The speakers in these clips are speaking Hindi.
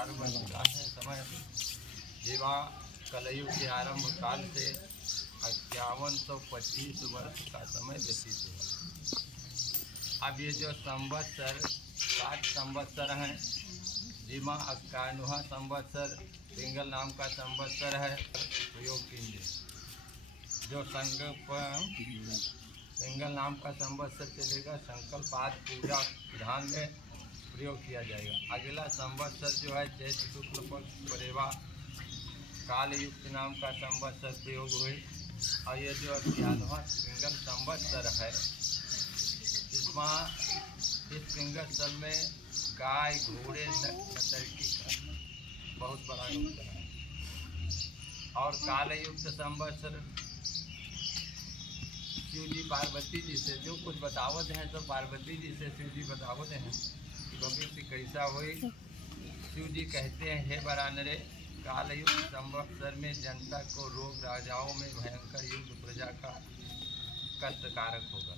4 वर्ष का है समय। जीवा कलयुग के आरंभ काल से 5125 वर्ष का समय व्यतीत हुआ। अब ये जो संवत्सर 60 संवत्सर हैं, जीवा 51वां संवत्सर पिंगल नाम का संवत्सर है प्रयोग कीजिए। जो पिंगल नाम का संवत्सर चलेगा, संकल्प आदि पूजा विधान में प्रयोग किया जाएगा। अगला संवत्सर जो है चैत्र शुक्ल पक्ष परेवा काल युक्त नाम का संवत्सर प्रयोग हुए। और ये जो 51वां पिंगल संवत्सर है, इस पिंगल सल में गाय घोड़े नर्तकी का बहुत बड़ा योगदान है। और काल युक्त संवत्सर शिव जी पार्वती जी से जो कुछ बतावत हैं, तो पार्वती जी से शिव जी बतावत हैं कि भविष्य कैसा हुई। शिव जी कहते हैं, हे बरानरे, कालयुग संवत्सर में जनता को रोग, राजाओं में भयंकर युद्ध, प्रजा का कष्टकारक होगा।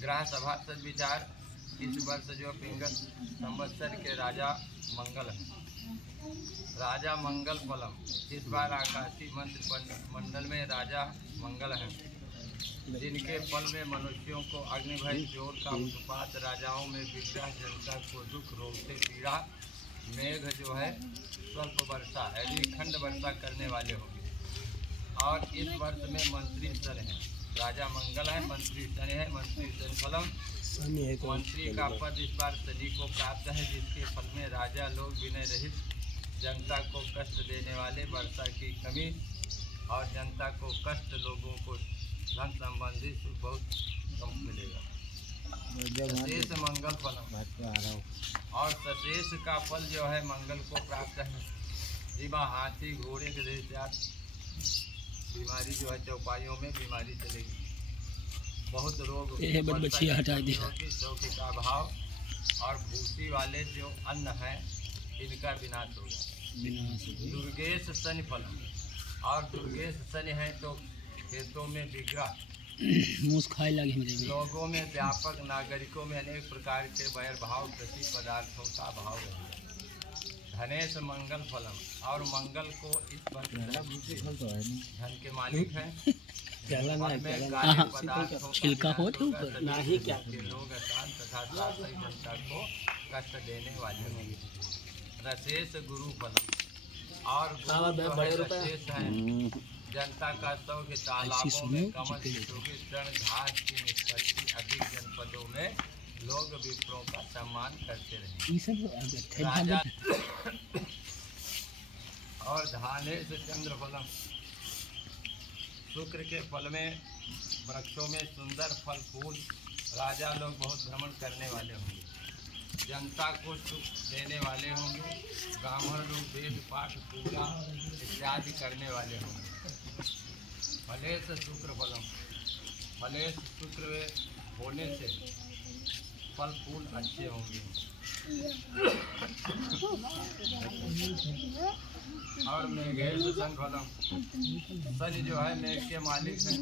ग्रह सभा सद्विचार, इस वर्ष जो पिंगल संवत्सर के राजा मंगल हैं, राजा मंगल फलम। इस बार आकाशीय मंडल में राजा मंगल हैं, जिनके फल में मनुष्यों को अग्निभय, चोर का उत्पात, राजाओं में विग्रह, जनता को दुख, रोग से पीड़ा, मेघ जो है स्वल्प वर्षा यानी खंड वर्षा करने वाले होंगे। और इस वर्ष में मंत्री सन है, राजा मंगल है, मंत्री सन है, मंत्री सन फलम। मंत्री का पद इस बार शनि को प्राप्त है, जिसके फल में राजा लोग विनय रहित, जनता को कष्ट देने वाले, वर्षा की कमी और जनता को कष्ट, लोगों को धन संबंधी सुख बहुत कम मिलेगा। सशेष मंगल फलम, और सशेष का फल जो है मंगल को प्राप्त है। जीवा हाथी घोड़े के देश बीमारी जो है, चौपाइयों में बीमारी चलेगी, बहुत रोग, चौकी का अभाव और भूसी वाले जो अन्न है इनका विनाश होगा। दुर्गेश शनि फलम, और दुर्गेश शनि है तो खेतों में विग्रह, लोगों में व्यापक, नागरिकों में अनेक प्रकार के वैर भाव, कृषि पदार्थों का अभाव रहेगा। धनेश मंगल फलम, और मंगल को इस पर धन के मालिक हैं, छिलका हो तो नहीं क्या लोग अशांत तथा शासक जनता को कष्ट देने वाले होंगे। रशेष गुरु फलम, और रशेष है जनता का सौ के तालाबों में कमल घास की निष्पत्ति, अधिक जनपदों में लोग विप्रों का सम्मान करते रहे। राजा और धानेश चंद्र फलम, शुक्र के फल में वृक्षों में सुंदर फल फूल, राजा लोग बहुत भ्रमण करने वाले होंगे, जनता को सुख देने वाले होंगे, ब्राह्मण लोग वेद पाठ पूजा इत्यादि करने वाले होंगे। फलेश शुक्र फलम, फलेश शुक्र होने से फल फूल अच्छे होंगे। और मेघेश सन फलम, शनि जो है मेघ के मालिक हैं,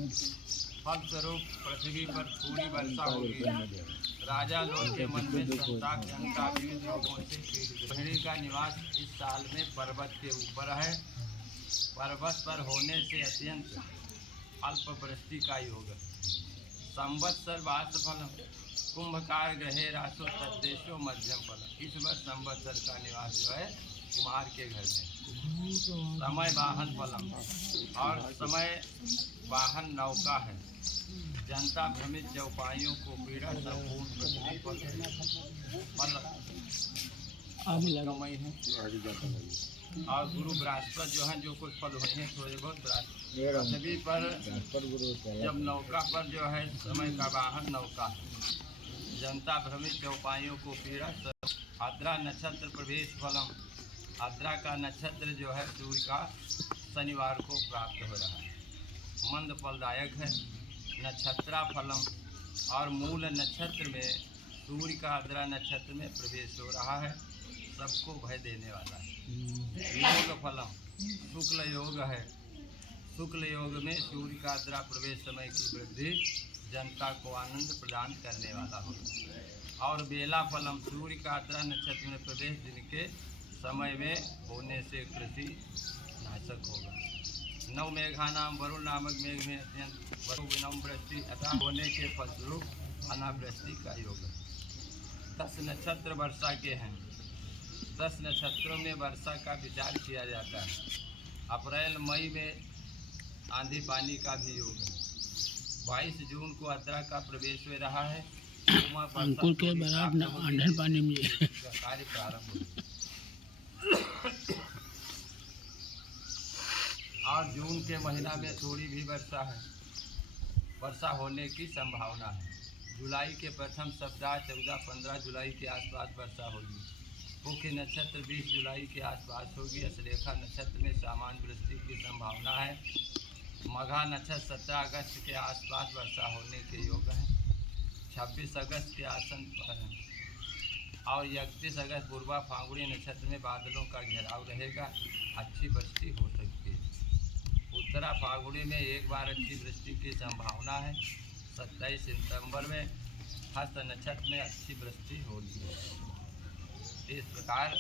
फल स्वरूप पृथ्वी पर पूरी वर्षा होगी। राजा लोग के मन में संताप, जनता विविध रोगों से पीड़ित। भेड़ी का निवास इस साल में पर्वत के ऊपर है, पर्वत पर होने से अत्यंत अल्प वृष्टि का योग। संवत्सर वास फलम, कुंभकार ग्रहे राशो तद्देशो मध्यम फलम, इस वर्ष संवत्सर का निवास जो है कुमार के घर में। समय वाहन फलम, और समय वाहन नौका है, जनता भ्रमित चौपाइयों को पीड़ा, संपूर्ण पृथ्वी पर कमाई है। और गुरु बृहस्पति जो है, जो कुछ फल हुए हैं थोड़े बहुत पृथ्वी पर, जब नौका पर जो है समय का वाहन नौका है, जनता भ्रमित चौपाइयों को पीड़ा। आद्रा नक्षत्र प्रवेश फलम, आद्रा का नक्षत्र जो है सूर्य का शनिवार को प्राप्त हो रहा है, मंद फलदायक है। नक्षत्रा फलम, और मूल नक्षत्र में सूर्य का आद्रा नक्षत्र में प्रवेश हो रहा है, सबको भय देने वाला है। योग फलम, शुक्ल योग है, शुक्ल योग में सूर्य का आद्रा प्रवेश समय की वृद्धि, जनता को आनंद प्रदान करने वाला होगा। और बेला फलम, सूर्य का आद्रा नक्षत्र में प्रवेश जिनके समय में होने से कृषि नाशक होगा। नव मेघा नाम वरुण नामक मेघ में अत्यंत वरुण वृष्टि अतः होने के फलस्वरूप अनावृष्टि का योग है। 10 नक्षत्र वर्षा के हैं। 10 नक्षत्रों में वर्षा का विचार किया जाता है। अप्रैल मई में आंधी पानी का भी योग है। 22 जून को अद्रा का प्रवेश हो रहा है। अंकुर के बराबर आंधन पानी में कार्य प्रारंभ हो और जून के महीना में थोड़ी भी वर्षा होने की संभावना है। जुलाई के प्रथम सप्ताह 14-15 जुलाई के आसपास वर्षा होगी। मुख्य नक्षत्र 20 जुलाई के आसपास होगी। अश्लेषा नक्षत्र में सामान्य वृष्टि की संभावना है। मघा नक्षत्र 17 अगस्त के आसपास वर्षा होने के योग है। 26 अगस्त के आसन पर है और 31 अगस्त पूर्वा फाल्गुनी नक्षत्र में बादलों का घेराव रहेगा। अच्छी वृष्टि हो सकती है। उत्तरा फाल्गुनी में एक बार अच्छी वृष्टि की संभावना है। 27 सितंबर में हस्त नक्षत्र में अच्छी वृष्टि होगी। इस प्रकार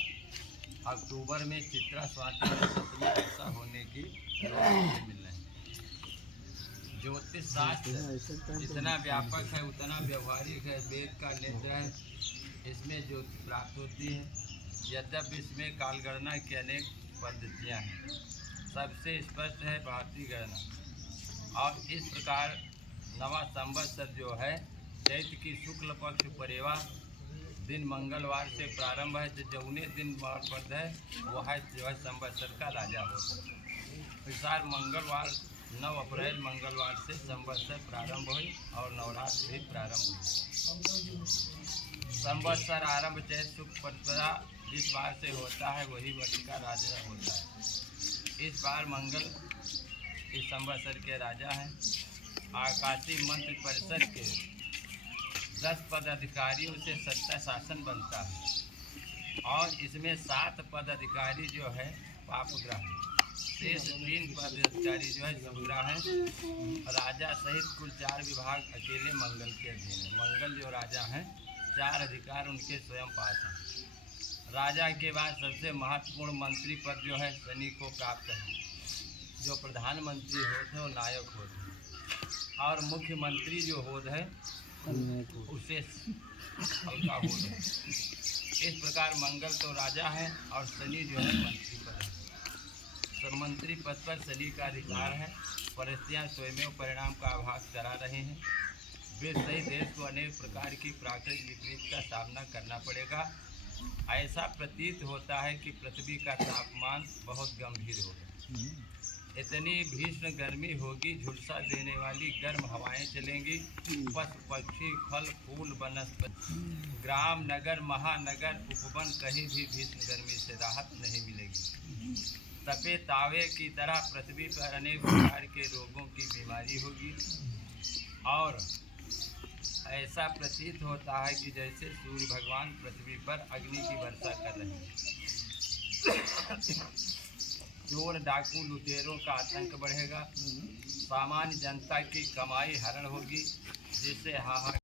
अक्टूबर में चित्रा स्वाति नक्षत्र में वर्षा होने की योग मिल रहे हैं। ज्योतिष शास्त्र जितना व्यापक है उतना व्यवहारिक है। वेद का नेत्र है, इसमें ज्योति प्राप्त होती है। यद्यपि इसमें कालगणना की अनेक पद्धतियाँ हैं। सबसे स्पष्ट है भारतीय गणना। और इस प्रकार नवा संवत्सर जो है चैत्र की शुक्ल पक्ष परेवा दिन मंगलवार से प्रारंभ है। तो जौने दिन पद है वह जो है संवत्सर का राजा होता है। इस बार मंगलवार 9 अप्रैल मंगलवार से संवत्सर प्रारंभ हुई और नवरात्र भी प्रारंभ हुई। संवत्सर आरंभ चैत्र शुक्ल प्रतिपदा जिस बार से होता है वही वर्ष का राजा होता है। इस बार मंगल इस संवत्सर के राजा हैं। आकाशीय मंत्र परिषद के 10 पद अधिकारियों से सत्ता शासन बनता है और इसमें 7 पद अधिकारी जो है पापग्रह हैं। शेष 3 पद अधिकारी जो है शुभग्रह हैं। राजा सहित कुल 4 विभाग अकेले मंगल के अधीन है। मंगल जो राजा हैं 4 अधिकार उनके स्वयं पास हैं। राजा के बाद सबसे महत्वपूर्ण मंत्री पद जो है शनि को प्राप्त है। जो प्रधानमंत्री होते हैं वो नायक होते हैं और मुख्यमंत्री जो होता है उसे हल्का होता है। इस प्रकार मंगल तो राजा है और शनि जो है मंत्री पद है। तो मंत्री पद पर शनि का अधिकार है। परिस्थितियाँ स्वयं परिणाम का आभास करा रहे हैं। वे सही देश को अनेक प्रकार की प्राकृतिक विपरीत का सामना करना पड़ेगा। ऐसा प्रतीत होता है कि पृथ्वी का तापमान बहुत गंभीर होगा। इतनी भीषण गर्मी होगी, झुलसा देने वाली गर्म हवाएं चलेंगी। पशु पक्षी फल फूल वनस्पति ग्राम नगर महानगर उपवन कहीं भी भीषण गर्मी से राहत नहीं मिलेगी। तपे तावे की तरह पृथ्वी पर अनेक प्रकार के रोगों की बीमारी होगी और ऐसा प्रतीत होता है कि जैसे सूर्य भगवान पृथ्वी पर अग्नि की वर्षा कर रहे हैं। चोर डाकू लुटेरों का आतंक बढ़ेगा। सामान्य जनता की कमाई हरण होगी, जिससे हाहाकार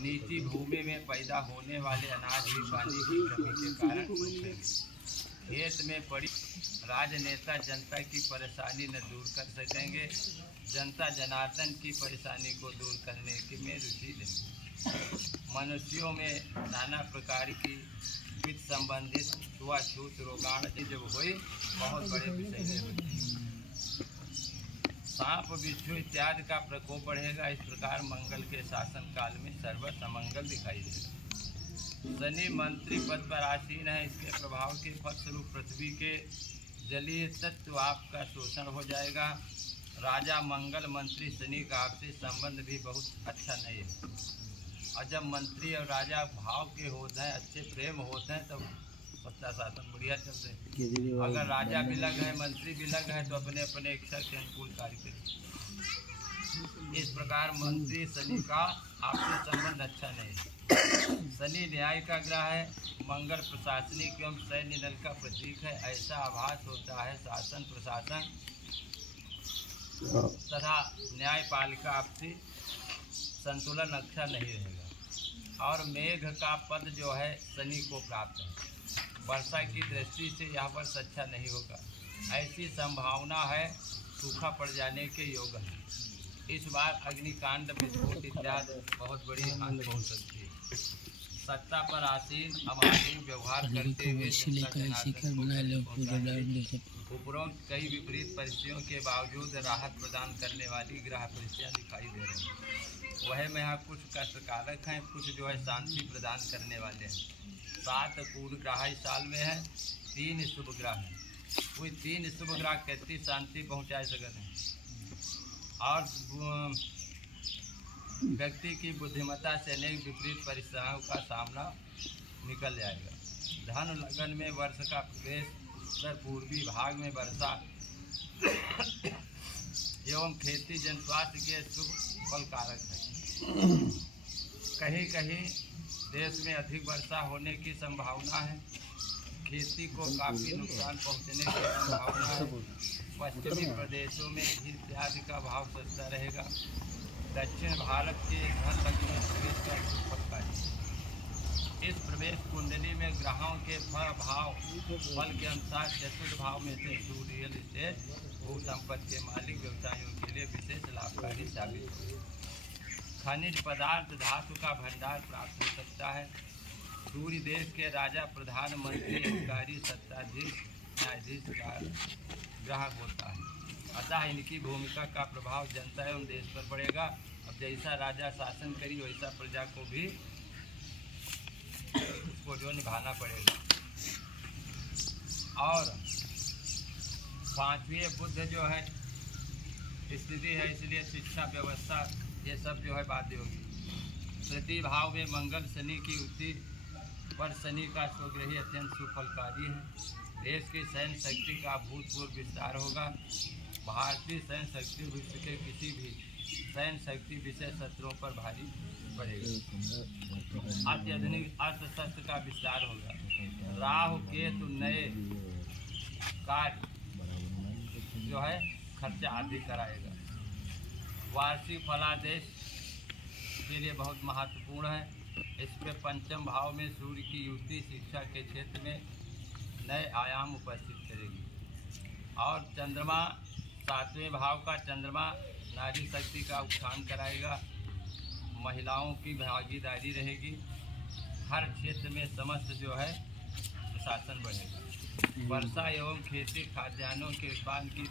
नीची भूमि में पैदा होने वाले अनाज भी पानी की कमी के कारण सूखेंगे। खेत में पड़ी राजनेता जनता की परेशानी न दूर कर सकेंगे। जनता जनार्दन की परेशानी को दूर करने की में रुचि लेंगे। मनुष्यों में नाना प्रकार की वित्त संबंधित छुआछूत रोगाण जब हुए बहुत बड़े विषय हुए। सांप बिच्छू इत्यादि का प्रकोप बढ़ेगा। इस प्रकार मंगल के शासन काल में सर्वत्र अमंगल दिखाई देगा। शनि मंत्री पद पर आसीन है। इसके प्रभाव के फलस्वरूप पृथ्वी के जलीय तत्व आपका शोषण हो जाएगा। राजा मंगल मंत्री शनि का आपसी संबंध भी बहुत अच्छा नहीं है। और जब मंत्री और राजा भाव के होते हैं, अच्छे प्रेम होते हैं, तब सत्ता शासन बढ़िया चलते हैं। अगर राजा विलग है मंत्री विलग है तो अपने अपने इच्छा के अनुकूल कार्य करें। इस प्रकार मंत्री शनि का आपसी संबंध अच्छा नहीं है। शनि न्याय का ग्रह है। मंगल प्रशासनिक एवं सैन्य दल का प्रतीक है। ऐसा आभास होता है शासन प्रशासन तथा न्यायपालिका आपसी संतुलन अच्छा नहीं रहेगा। और मेघ का पद जो है शनि को प्राप्त है। वर्षा की दृष्टि से यह वर्ष अच्छा नहीं होगा। ऐसी संभावना है सूखा पड़ जाने के योग है। इस बार अग्निकांड, विस्फोट इत्यादि बहुत बड़ी हानि पहुंच सकती है। सत्ता पर आसीन अमानवीय व्यवहार करते हुए उपरोक्त कई विपरीत परिस्थितियों के बावजूद राहत प्रदान करने वाली ग्रह परिस्थितियाँ दिखाई दे रही हैं। वह में यहाँ कुछ कष्टकारक हैं, कुछ जो है शांति प्रदान करने वाले हैं। 7 पूर्ण ग्रह इस साल में है, 3 शुभ ग्रह हैं। वही 3 शुभ ग्रह कितनी शांति पहुँचा सकते हैं। और व्यक्ति की बुद्धिमत्ता से अनेक विपरीत परिस्थितियों का सामना निकल जाएगा। धन लगन में वर्ष का प्रवेश, उत्तर पूर्वी भाग में वर्षा एवं खेती जन स्वास्थ्य के शुभ फलकारक है। कहीं कहीं देश में अधिक वर्षा होने की संभावना है। खेती को काफ़ी नुकसान पहुंचने की संभावना है। पश्चिमी प्रदेशों में घी इत्यादि का भाव सस्ता रहेगा। दक्षिण भारत के धन लग्न में प्रवेश का शुभ फलकारी। इस प्रवेश कुंडली में ग्रहों के फल के अनुसार चतुर्थ भाव में से सूर्य रियल एस्टेट, भू संपत्ति के मालिक व्यवसायियों के लिए विशेष लाभकारी साबित होगा। खनिज पदार्थ, धातु का भंडार प्राप्त हो सकता है। सूर्य देश के राजा, प्रधानमंत्री, अधिकारी, सत्ताधीश, न्यायाधीश का ग्रह होता है। अतः इनकी भूमिका का प्रभाव जनता एवं देश पर पड़ेगा। अब जैसा राजा शासन करी वैसा प्रजा को भी उसको जो निभाना पड़ेगा। और 5वीं बुध जो है स्थिति है, इसलिए शिक्षा व्यवस्था ये सब जो है बाध्य होगी। तृतीय भाव में मंगल शनि की युति पर शनि का स्वग्रही अत्यंत सुफलकारी है। देश की सैन्य शक्ति का भूतपूर्व विस्तार होगा। भारतीय सैन्य शक्ति विश्व के किसी भी सैन्य शक्ति विशेष शत्रुओं पर भारी पड़ेगा। अत्याधुनिक अस्त्र शस्त्र का विस्तार होगा। राहु केतु नए कार्य जो है खर्चा आदि कराएगा। वार्षिक फलादेश के लिए बहुत महत्वपूर्ण है। इस पे पंचम भाव में सूर्य की युति शिक्षा के क्षेत्र में नए आयाम उपस्थित करेगी। और चंद्रमा 7वें भाव का चंद्रमा नारी शक्ति का उत्थान कराएगा। महिलाओं की भागीदारी रहेगी। हर क्षेत्र में समस्त जो है सुशासन बढ़ेगा। वर्षा एवं खेती खाद्यान्नों के उत्पादन की